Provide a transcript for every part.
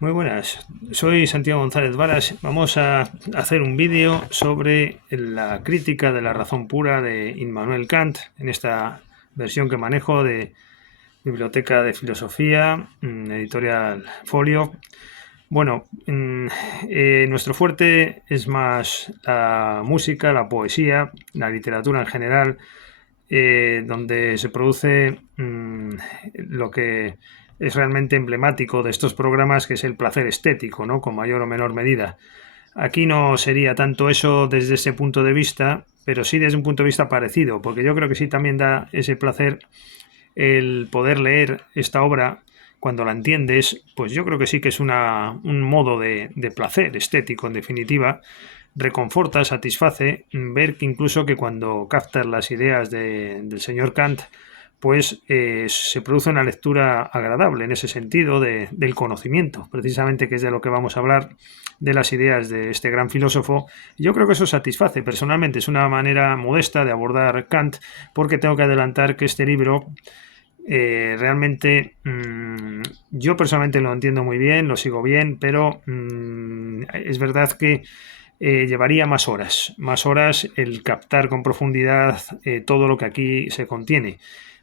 Muy buenas, soy Santiago González Varas. Vamos a hacer un vídeo sobre la crítica de la razón pura de Immanuel Kant en esta versión que manejo de Biblioteca de Filosofía, editorial Folio. Bueno, nuestro fuerte es más la música, la poesía, la literatura en general, donde se produce lo que es realmente emblemático de estos programas, que es el placer estético, ¿no? Con mayor o menor medida. Aquí no sería tanto eso desde ese punto de vista, pero sí desde un punto de vista parecido, porque yo creo que sí también da ese placer el poder leer esta obra cuando la entiendes. Pues yo creo que sí que es un modo de placer estético, en definitiva. Reconforta, satisface ver que incluso que cuando captas las ideas del señor Kant, pues se produce una lectura agradable en ese sentido del conocimiento, precisamente, que es de lo que vamos a hablar, de las ideas de este gran filósofo. Yo creo que eso satisface personalmente. Es una manera modesta de abordar Kant, porque tengo que adelantar que este libro realmente yo personalmente lo entiendo muy bien, lo sigo bien, pero es verdad que llevaría más horas el captar con profundidad todo lo que aquí se contiene.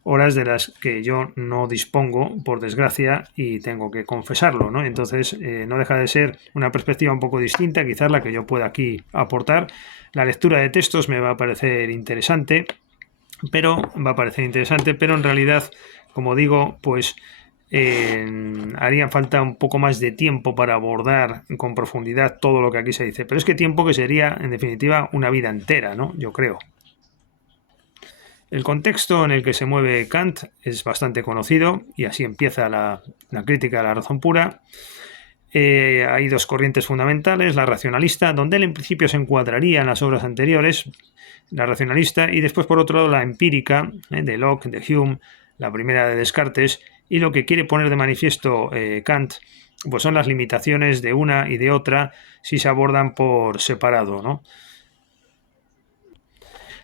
Horas de las que yo no dispongo, por desgracia, y tengo que confesarlo, ¿no? Entonces, no deja de ser una perspectiva un poco distinta, quizás la que yo pueda aquí aportar. La lectura de textos me va a parecer interesante, pero en realidad, como digo, pues haría falta un poco más de tiempo para abordar con profundidad todo lo que aquí se dice. Pero es que tiempo que sería, en definitiva, una vida entera, ¿no? Yo creo. El contexto en el que se mueve Kant es bastante conocido y así empieza la crítica de la razón pura. Hay dos corrientes fundamentales: la racionalista, donde él en principio se encuadraría en las obras anteriores, la racionalista, y después por otro lado la empírica, de Locke, de Hume, la primera de Descartes. Y lo que quiere poner de manifiesto Kant, pues son las limitaciones de una y de otra si se abordan por separado, ¿no?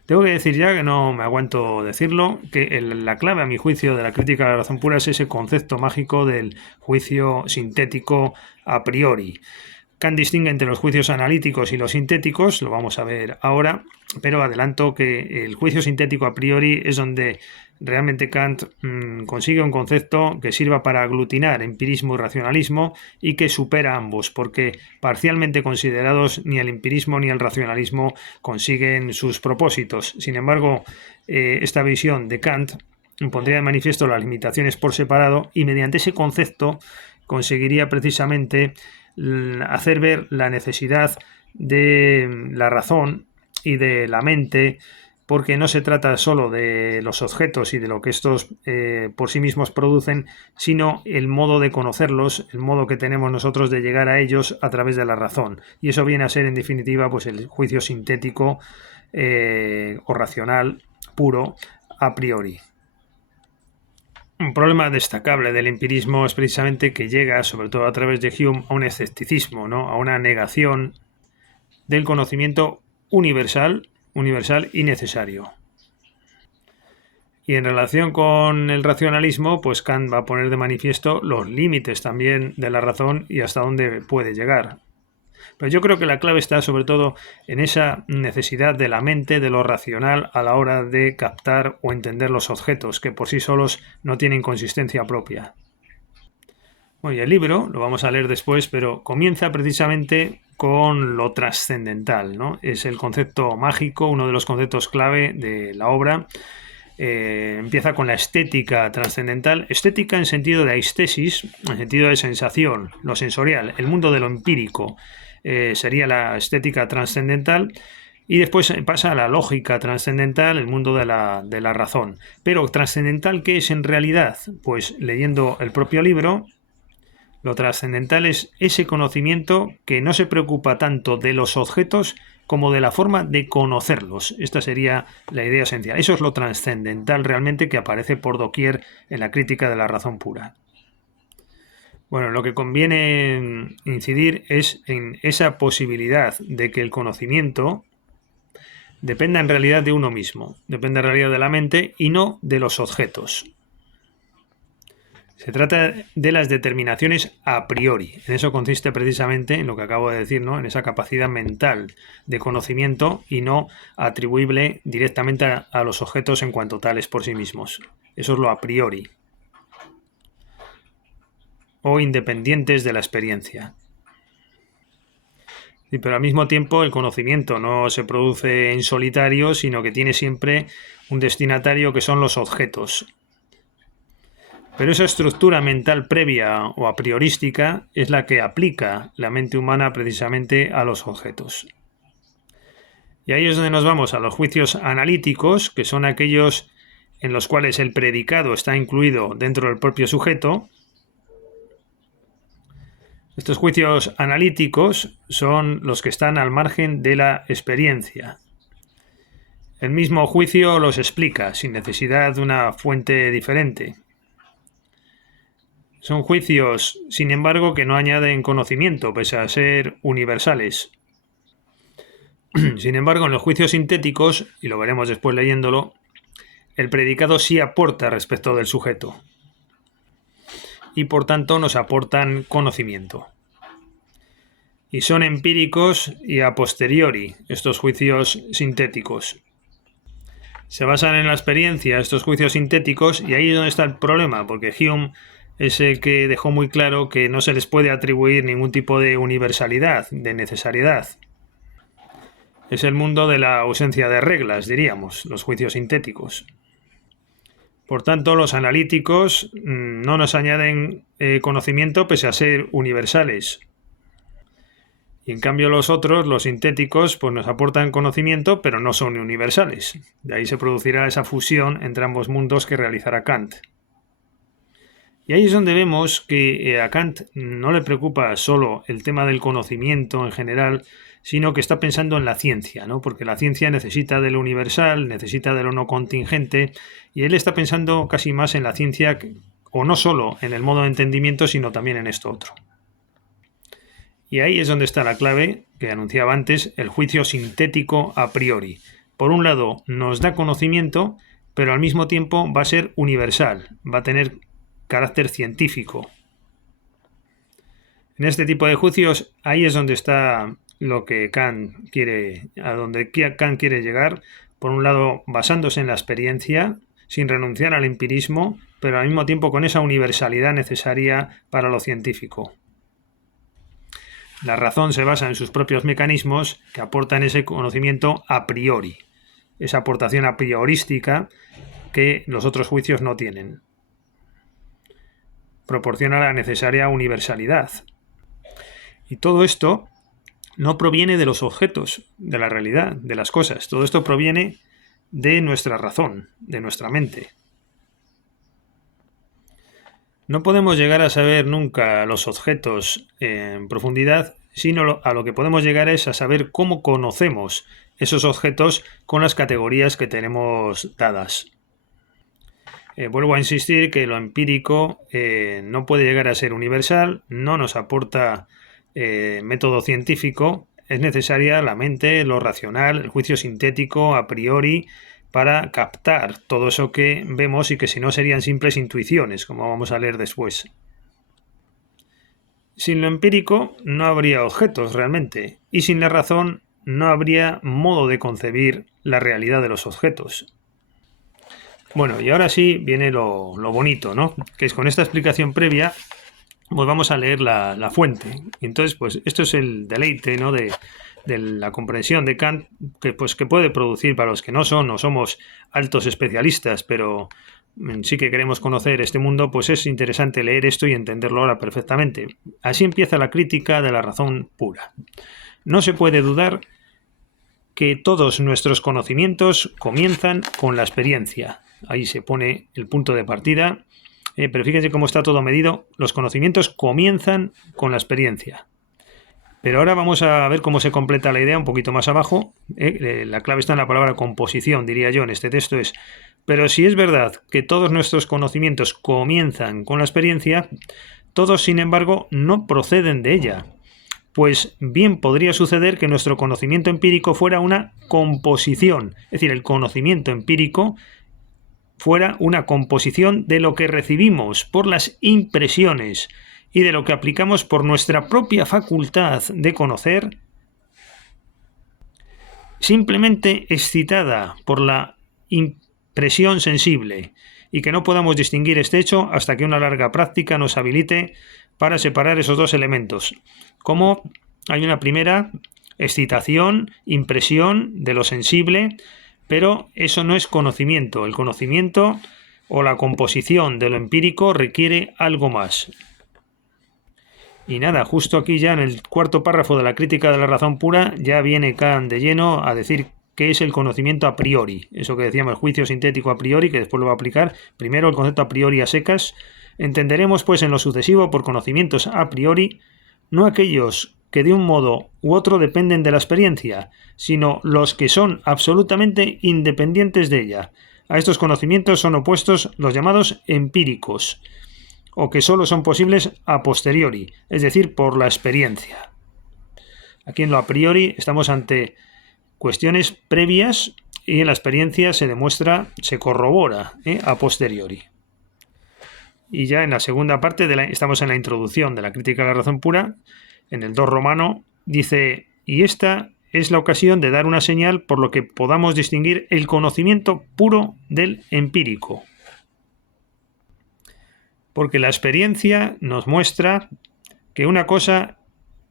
Tengo que decir ya, que no me aguanto decirlo, que la clave, a mi juicio, de la crítica de la razón pura es ese concepto mágico del juicio sintético a priori. Kant distingue entre los juicios analíticos y los sintéticos, lo vamos a ver ahora, pero adelanto que el juicio sintético a priori es donde realmente Kant consigue un concepto que sirva para aglutinar empirismo y racionalismo y que supera ambos, porque parcialmente considerados ni el empirismo ni el racionalismo consiguen sus propósitos. Sin embargo, esta visión de Kant pondría de manifiesto las limitaciones por separado y mediante ese concepto conseguiría precisamente hacer ver la necesidad de la razón y de la mente, porque no se trata solo de los objetos y de lo que estos por sí mismos producen, sino el modo de conocerlos, el modo que tenemos nosotros de llegar a ellos a través de la razón. Y eso viene a ser, en definitiva, pues el juicio sintético o racional puro a priori. Un problema destacable del empirismo es precisamente que llega, sobre todo a través de Hume, a un escepticismo, ¿no? A una negación del conocimiento universal y necesario. Y en relación con el racionalismo, pues Kant va a poner de manifiesto los límites también de la razón y hasta dónde puede llegar. Pero yo creo que la clave está sobre todo en esa necesidad de la mente, de lo racional, a la hora de captar o entender los objetos, que por sí solos no tienen consistencia propia. Bueno, y el libro, lo vamos a leer después, pero comienza precisamente con lo trascendental, ¿no? Es el concepto mágico, uno de los conceptos clave de la obra. Empieza con la estética trascendental, estética en sentido de aistesis, en sentido de sensación, lo sensorial, el mundo de lo empírico, sería la estética trascendental. Y después pasa a la lógica trascendental, el mundo de la razón. Pero trascendental, ¿qué es en realidad? Pues leyendo el propio libro, lo trascendental es ese conocimiento que no se preocupa tanto de los objetos como de la forma de conocerlos. Esta sería la idea esencial. Eso es lo trascendental realmente, que aparece por doquier en la crítica de la razón pura. Bueno, lo que conviene incidir es en esa posibilidad de que el conocimiento dependa en realidad de uno mismo, depende en realidad de la mente y no de los objetos. Se trata de las determinaciones a priori. En eso consiste precisamente en lo que acabo de decir, ¿no? En esa capacidad mental de conocimiento y no atribuible directamente a los objetos en cuanto tales por sí mismos. Eso es lo a priori. O independientes de la experiencia. Sí, pero al mismo tiempo el conocimiento no se produce en solitario, sino que tiene siempre un destinatario que son los objetos. Pero esa estructura mental previa o a priorística es la que aplica la mente humana precisamente a los objetos. Y ahí es donde nos vamos a los juicios analíticos, que son aquellos en los cuales el predicado está incluido dentro del propio sujeto. Estos juicios analíticos son los que están al margen de la experiencia. El mismo juicio los explica sin necesidad de una fuente diferente. Son juicios, sin embargo, que no añaden conocimiento, pese a ser universales. Sin embargo, en los juicios sintéticos, y lo veremos después leyéndolo, el predicado sí aporta respecto del sujeto. Y por tanto nos aportan conocimiento. Y son empíricos y a posteriori estos juicios sintéticos. Se basan en la experiencia estos juicios sintéticos y ahí es donde está el problema, porque Hume es el que dejó muy claro que no se les puede atribuir ningún tipo de universalidad, de necesariedad. Es el mundo de la ausencia de reglas, diríamos, los juicios sintéticos. Por tanto, los analíticos no nos añaden conocimiento pese a ser universales. Y en cambio los otros, los sintéticos, pues nos aportan conocimiento, pero no son universales. De ahí se producirá esa fusión entre ambos mundos que realizará Kant. Y ahí es donde vemos que a Kant no le preocupa solo el tema del conocimiento en general, sino que está pensando en la ciencia, ¿no? Porque la ciencia necesita de lo universal, necesita de lo no contingente, y él está pensando casi más en la ciencia, o no solo en el modo de entendimiento, sino también en esto otro. Y ahí es donde está la clave que anunciaba antes, el juicio sintético a priori. Por un lado, nos da conocimiento, pero al mismo tiempo va a ser universal, va a tener carácter científico. En este tipo de juicios, ahí es donde está lo que Kant quiere, a donde Kant quiere llegar, por un lado basándose en la experiencia, sin renunciar al empirismo, pero al mismo tiempo con esa universalidad necesaria para lo científico. La razón se basa en sus propios mecanismos que aportan ese conocimiento a priori, esa aportación a priorística que los otros juicios no tienen. Proporciona la necesaria universalidad. Y todo esto no proviene de los objetos, de la realidad, de las cosas. Todo esto proviene de nuestra razón, de nuestra mente. No podemos llegar a saber nunca los objetos en profundidad, sino a lo que podemos llegar es a saber cómo conocemos esos objetos con las categorías que tenemos dadas. Vuelvo a insistir que lo empírico no puede llegar a ser universal, no nos aporta método científico, es necesaria la mente, lo racional, el juicio sintético a priori para captar todo eso que vemos y que si no serían simples intuiciones, como vamos a leer después. Sin lo empírico no habría objetos realmente, y sin la razón no habría modo de concebir la realidad de los objetos. Bueno, y ahora sí viene lo bonito, ¿no? Que es con esta explicación previa, pues vamos a leer la fuente. Y entonces, pues esto es el deleite, ¿no? de la comprensión de Kant que puede producir para los que no somos altos especialistas, pero sí que queremos conocer este mundo, pues es interesante leer esto y entenderlo ahora perfectamente. Así empieza la crítica de la razón pura. No se puede dudar que todos nuestros conocimientos comienzan con la experiencia. Ahí se pone el punto de partida, pero fíjense cómo está todo medido. Los conocimientos comienzan con la experiencia. Pero ahora vamos a ver cómo se completa la idea un poquito más abajo. La clave está en la palabra composición, diría yo, en este texto es: pero si es verdad que todos nuestros conocimientos comienzan con la experiencia, todos, sin embargo, no proceden de ella. Pues bien podría suceder que nuestro conocimiento empírico fuera una composición. Es decir, el conocimiento empírico fuera una composición de lo que recibimos por las impresiones y de lo que aplicamos por nuestra propia facultad de conocer, simplemente excitada por la impresión sensible, y que no podamos distinguir este hecho hasta que una larga práctica nos habilite para separar esos dos elementos. Como hay una primera excitación, impresión de lo sensible, pero eso no es conocimiento. El conocimiento o la composición de lo empírico requiere algo más. Y nada, justo aquí ya en el cuarto párrafo de la crítica de la razón pura ya viene Kant de lleno a decir qué es el conocimiento a priori. Eso que decíamos, el juicio sintético a priori, que después lo va a aplicar. Primero el concepto a priori a secas. Entenderemos pues en lo sucesivo por conocimientos a priori no aquellos que de un modo u otro dependen de la experiencia, sino los que son absolutamente independientes de ella. A estos conocimientos son opuestos los llamados empíricos, o que solo son posibles a posteriori, es decir, por la experiencia. Aquí en lo a priori estamos ante cuestiones previas y en la experiencia se demuestra, se corrobora a posteriori. Y ya en la segunda parte, estamos en la introducción de la crítica de la razón pura, en el 2 romano, dice, y esta es la ocasión de dar una señal por lo que podamos distinguir el conocimiento puro del empírico. Porque la experiencia nos muestra que una cosa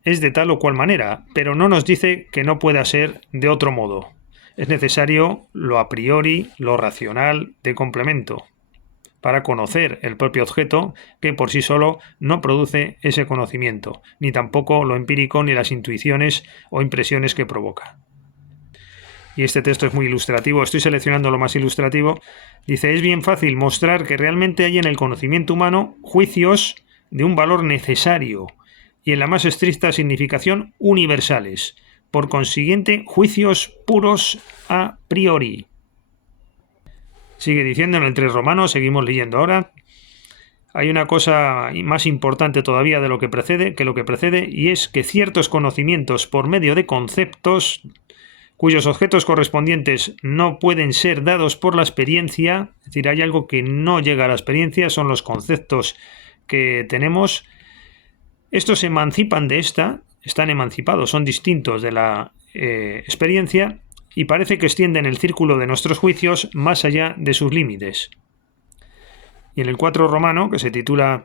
es de tal o cual manera, pero no nos dice que no pueda ser de otro modo. Es necesario lo a priori, lo racional de complemento, para conocer el propio objeto que por sí solo no produce ese conocimiento, ni tampoco lo empírico ni las intuiciones o impresiones que provoca. Y este texto es muy ilustrativo, estoy seleccionando lo más ilustrativo. Dice, es bien fácil mostrar que realmente hay en el conocimiento humano juicios de un valor necesario y en la más estricta significación universales. Por consiguiente, juicios puros a priori. Sigue diciendo en el 3 romano, seguimos leyendo ahora. Hay una cosa más importante todavía de lo que precede, y es que ciertos conocimientos por medio de conceptos cuyos objetos correspondientes no pueden ser dados por la experiencia, es decir, hay algo que no llega a la experiencia, son los conceptos que tenemos. Estos se emancipan de esta, están emancipados, son distintos de la experiencia y parece que extienden el círculo de nuestros juicios más allá de sus límites. Y en el 4 romano, que se titula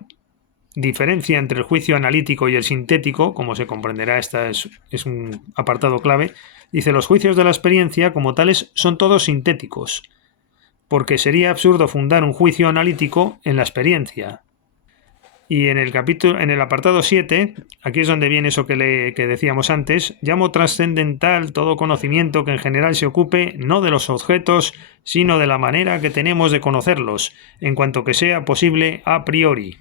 Diferencia entre el juicio analítico y el sintético, como se comprenderá, esta es un apartado clave, dice, los juicios de la experiencia como tales son todos sintéticos, porque sería absurdo fundar un juicio analítico en la experiencia. Y en el apartado 7, aquí es donde viene eso que decíamos antes, llamo trascendental todo conocimiento que en general se ocupe no de los objetos, sino de la manera que tenemos de conocerlos, en cuanto que sea posible a priori.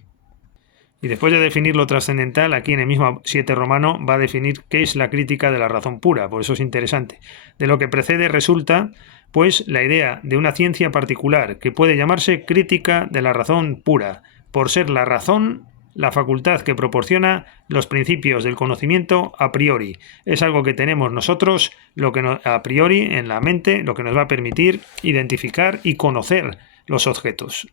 Y después de definir lo trascendental, aquí en el mismo 7 romano va a definir qué es la crítica de la razón pura, por eso es interesante. De lo que precede resulta, pues, la idea de una ciencia particular que puede llamarse crítica de la razón pura, por ser la razón, la facultad que proporciona los principios del conocimiento a priori. Es algo que tenemos nosotros, a priori en la mente, lo que nos va a permitir identificar y conocer los objetos.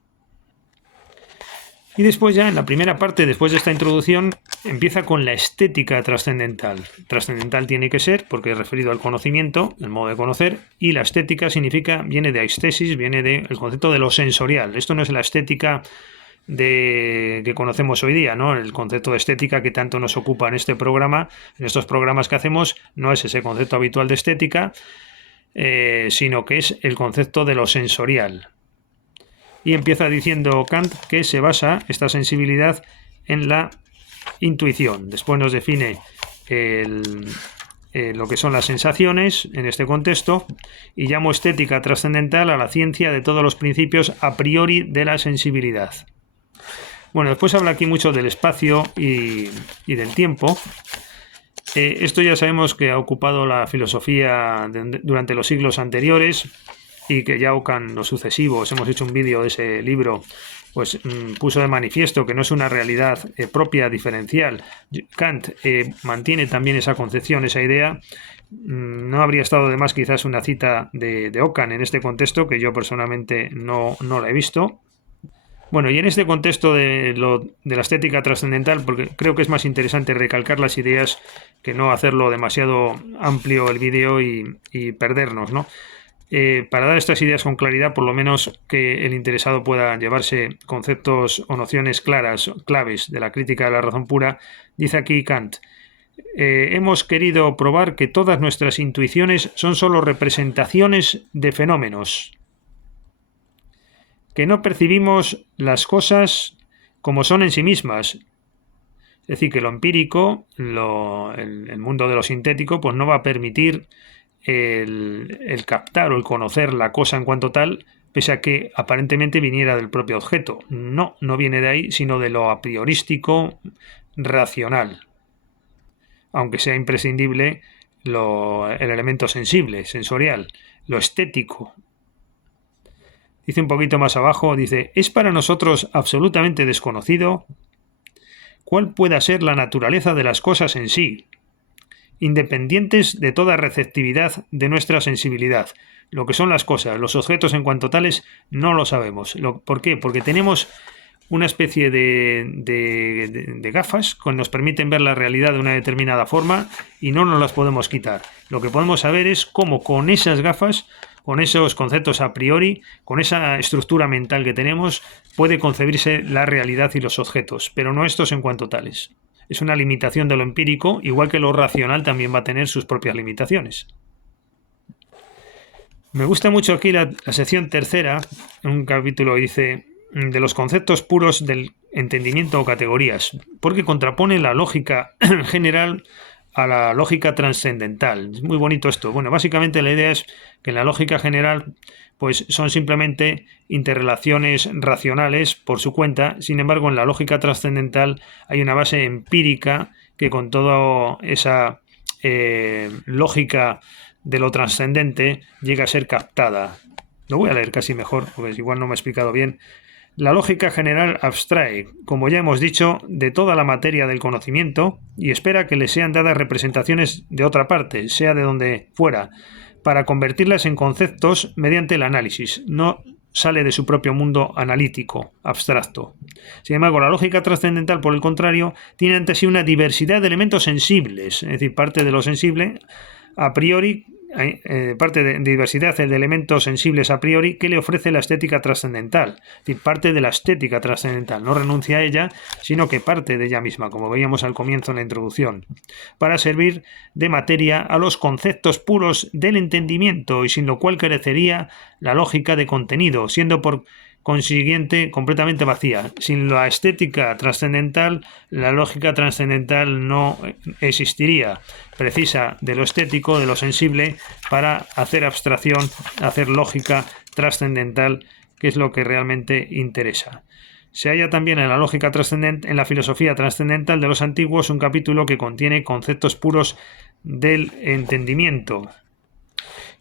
Y después ya en la primera parte, después de esta introducción, empieza con la estética trascendental. Trascendental tiene que ser, porque es referido al conocimiento, el modo de conocer, y la estética viene de aistesis, viene del concepto de lo sensorial. Esto no es la estética que conocemos hoy día, ¿no? El concepto de estética que tanto nos ocupa en este programa, en estos programas que hacemos, no es ese concepto habitual de estética, sino que es el concepto de lo sensorial. Y empieza diciendo Kant que se basa esta sensibilidad en la intuición. Después nos define lo que son las sensaciones en este contexto y llamo estética trascendental a la ciencia de todos los principios a priori de la sensibilidad. Bueno, después habla aquí mucho del espacio y del tiempo. Esto ya sabemos que ha ocupado la filosofía durante los siglos anteriores y que ya Ockham los sucesivos, hemos hecho un vídeo de ese libro pues puso de manifiesto que no es una realidad propia, diferencial. Kant mantiene también esa concepción, esa idea. No habría estado de más quizás una cita de Ockham en este contexto, que yo personalmente no la he visto. Bueno, y en este contexto de la estética trascendental, porque creo que es más interesante recalcar las ideas que no hacerlo demasiado amplio el vídeo y perdernos, ¿no? Para dar estas ideas con claridad, por lo menos que el interesado pueda llevarse conceptos o nociones claras, claves de la crítica de la razón pura, dice aquí Kant: hemos querido probar que todas nuestras intuiciones son sólo representaciones de fenómenos, que no percibimos las cosas como son en sí mismas. Es decir, que lo empírico, el mundo de lo sintético, pues no va a permitir el captar o el conocer la cosa en cuanto tal, pese a que aparentemente viniera del propio objeto. No viene de ahí, sino de lo a priorístico racional, aunque sea imprescindible el elemento sensible, sensorial, lo estético. Dice un poquito más abajo, dice: es para nosotros absolutamente desconocido cuál pueda ser la naturaleza de las cosas en sí, independientes de toda receptividad de nuestra sensibilidad. Lo que son las cosas, los objetos en cuanto tales, no lo sabemos. ¿Por qué? Porque tenemos una especie de gafas que nos permiten ver la realidad de una determinada forma y no nos las podemos quitar. Lo que podemos saber es cómo con esas gafas, con esos conceptos a priori, con esa estructura mental que tenemos, puede concebirse la realidad y los objetos, pero no estos en cuanto tales. Es una limitación de lo empírico, igual que lo racional también va a tener sus propias limitaciones. Me gusta mucho aquí la sección tercera, en un capítulo dice: de los conceptos puros del entendimiento o categorías, porque contrapone la lógica general a la lógica trascendental. Es muy bonito esto. Bueno, básicamente la idea es que en la lógica general pues son simplemente interrelaciones racionales por su cuenta. Sin embargo, en la lógica trascendental hay una base empírica que con toda esa lógica de lo trascendente llega a ser captada. Lo voy a leer casi mejor, porque igual no me he explicado bien. La lógica general abstrae, como ya hemos dicho, de toda la materia del conocimiento y espera que le sean dadas representaciones de otra parte, sea de donde fuera, para convertirlas en conceptos mediante el análisis. No sale de su propio mundo analítico, abstracto. Sin embargo, la lógica trascendental, por el contrario, tiene ante sí una diversidad de elementos sensibles, es decir, parte de lo sensible a priori, parte de diversidad de elementos sensibles a priori que le ofrece la estética trascendental, es decir, parte de la estética trascendental, no renuncia a ella, sino que parte de ella misma, como veíamos al comienzo en la introducción, para servir de materia a los conceptos puros del entendimiento, y sin lo cual carecería la lógica de contenido, siendo por consiguiente completamente vacía. Sin la estética trascendental, la lógica trascendental no existiría. Precisa de lo estético, de lo sensible, para hacer abstracción, hacer lógica trascendental, que es lo que realmente interesa. Se halla también en la lógica trascendental, en la filosofía trascendental de los antiguos, un capítulo que contiene conceptos puros del entendimiento.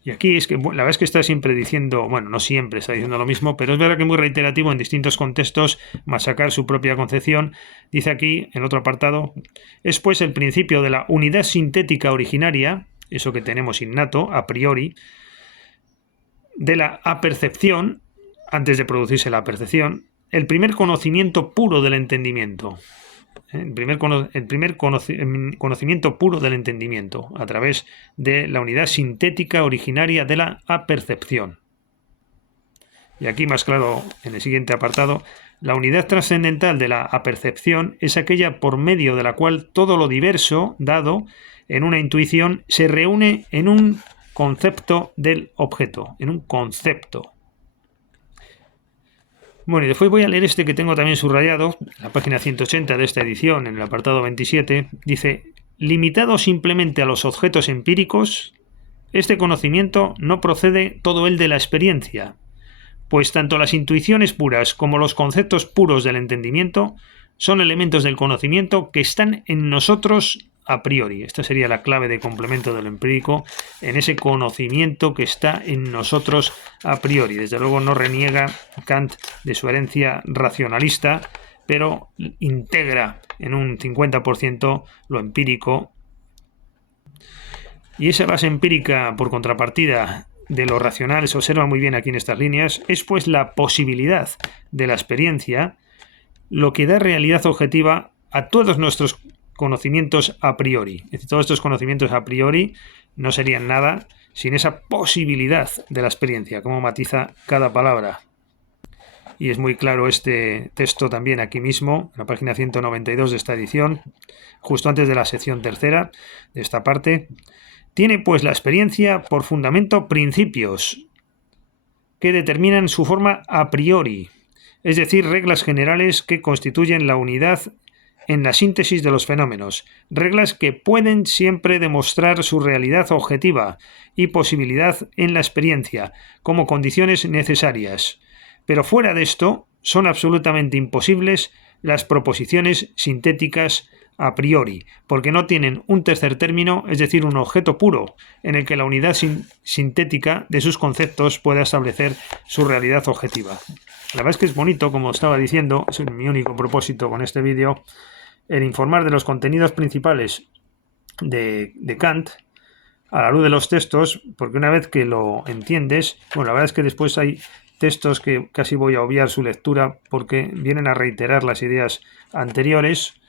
Y aquí es que la verdad es que está siempre diciendo, bueno, no siempre está diciendo lo mismo, pero es verdad que es muy reiterativo en distintos contextos masacar su propia concepción. Dice aquí, en otro apartado: es pues el principio de la unidad sintética originaria, eso que tenemos innato, a priori, de la apercepción, antes de producirse la percepción, el primer conocimiento puro del entendimiento. El primer conocimiento puro del entendimiento, a través de la unidad sintética originaria de la apercepción. Y aquí más claro, en el siguiente apartado: la unidad trascendental de la apercepción es aquella por medio de la cual todo lo diverso dado en una intuición se reúne en un concepto del objeto, en un concepto. Bueno, y después voy a leer este que tengo también subrayado, la página 180 de esta edición, en el apartado 27, dice: limitado simplemente a los objetos empíricos, este conocimiento no procede todo él de la experiencia, pues tanto las intuiciones puras como los conceptos puros del entendimiento son elementos del conocimiento que están en nosotros a priori. Esta sería la clave de complemento de lo empírico, en ese conocimiento que está en nosotros a priori. Desde luego no reniega Kant de su herencia racionalista, pero integra en un 50% lo empírico. Y esa base empírica, por contrapartida de lo racional, se observa muy bien aquí en estas líneas, es pues la posibilidad de la experiencia lo que da realidad objetiva a todos nuestros conocimientos a priori. Es decir, todos estos conocimientos a priori no serían nada sin esa posibilidad de la experiencia, como matiza cada palabra. Y es muy claro este texto también aquí mismo, en la página 192 de esta edición, justo antes de la sección tercera de esta parte. Tiene pues la experiencia por fundamento principios que determinan su forma a priori, es decir, reglas generales que constituyen la unidad en la síntesis de los fenómenos, reglas que pueden siempre demostrar su realidad objetiva y posibilidad en la experiencia como condiciones necesarias. Pero fuera de esto, son absolutamente imposibles las proposiciones sintéticas a priori, porque no tienen un tercer término, es decir, un objeto puro, en el que la unidad sintética de sus conceptos pueda establecer su realidad objetiva. La verdad es que es bonito, como estaba diciendo, es mi único propósito con este vídeo, el informar de los contenidos principales de Kant a la luz de los textos, porque una vez que lo entiendes, bueno, la verdad es que después hay textos que casi voy a obviar su lectura porque vienen a reiterar las ideas anteriores,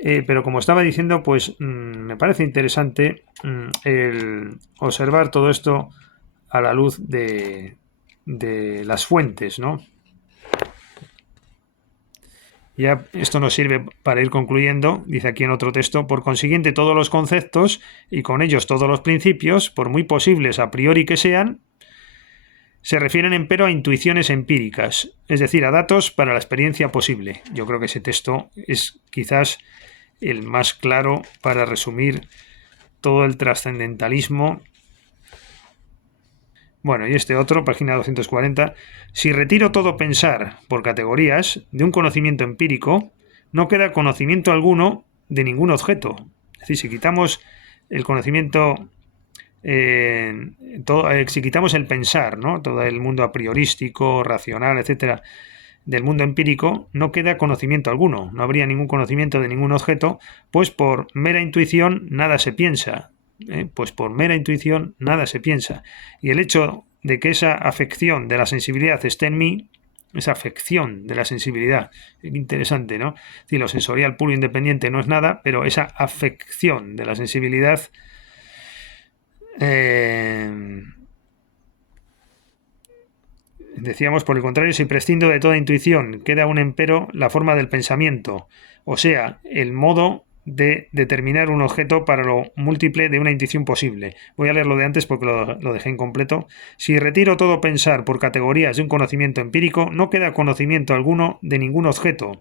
pero como estaba diciendo, pues me parece interesante el observar todo esto a la luz de las fuentes, ¿no? Ya esto nos sirve para ir concluyendo, dice aquí en otro texto, por consiguiente todos los conceptos y con ellos todos los principios, por muy posibles a priori que sean, se refieren empero a intuiciones empíricas, es decir, a datos para la experiencia posible. Yo creo que ese texto es quizás el más claro para resumir todo el trascendentalismo. Bueno, y este otro, página 240, si retiro todo pensar por categorías de un conocimiento empírico, no queda conocimiento alguno de ningún objeto. Es decir, si quitamos el conocimiento, si quitamos el pensar, ¿no? Todo el mundo a priorístico, racional, etcétera, del mundo empírico, no queda conocimiento alguno, no habría ningún conocimiento de ningún objeto, pues por mera intuición nada se piensa. Pues por mera intuición nada se piensa. Y el hecho de que esa afección de la sensibilidad esté en mí, esa afección de la sensibilidad, es interesante, ¿no? Es decir, lo sensorial puro independiente no es nada, pero esa afección de la sensibilidad decíamos, por el contrario, si prescindo de toda intuición, queda aún empero la forma del pensamiento, o sea, el modo de determinar un objeto para lo múltiple de una intuición posible. Voy a leer lo de antes porque lo dejé incompleto. Si retiro todo pensar por categorías de un conocimiento empírico, no queda conocimiento alguno de ningún objeto,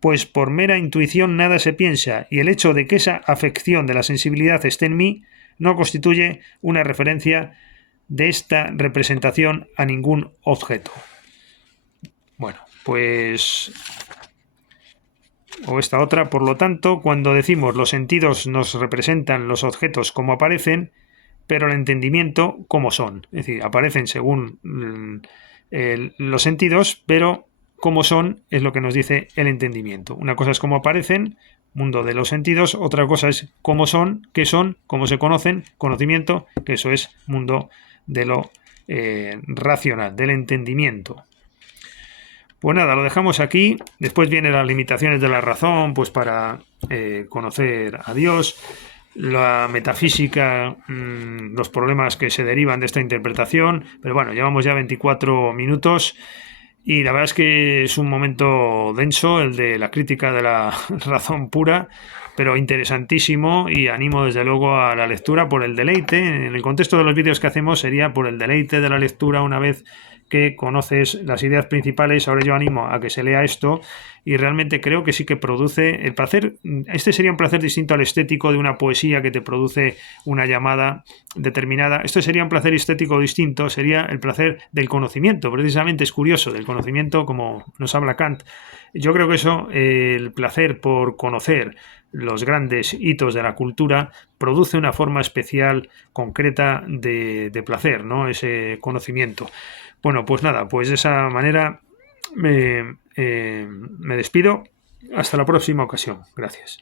pues por mera intuición nada se piensa, y el hecho de que esa afección de la sensibilidad esté en mí no constituye una referencia de esta representación a ningún objeto. Bueno, pues o esta otra, por lo tanto, cuando decimos los sentidos nos representan los objetos como aparecen, pero el entendimiento como son. Es decir, aparecen según los sentidos, pero como son es lo que nos dice el entendimiento. Una cosa es cómo aparecen, mundo de los sentidos, otra cosa es cómo son, qué son, cómo se conocen, conocimiento, que eso es mundo de lo racional, del entendimiento. Pues nada, lo dejamos aquí. Después vienen las limitaciones de la razón, pues para conocer a Dios, la metafísica, los problemas que se derivan de esta interpretación. Pero bueno, llevamos ya 24 minutos y la verdad es que es un momento denso, el de la crítica de la razón pura, pero interesantísimo, y animo desde luego a la lectura por el deleite. En el contexto de los vídeos que hacemos sería por el deleite de la lectura una vez que conoces las ideas principales. Ahora yo animo a que se lea esto y realmente creo que sí que produce el placer. Este sería un placer distinto al estético de una poesía que te produce una llamada determinada. Esto sería un placer estético distinto, sería el placer del conocimiento. Precisamente es curioso, del conocimiento como nos habla Kant. Yo creo que eso, el placer por conocer, los grandes hitos de la cultura, produce una forma especial, concreta de placer, ¿no? Ese conocimiento. Bueno, pues nada, pues de esa manera me despido. Hasta la próxima ocasión. Gracias.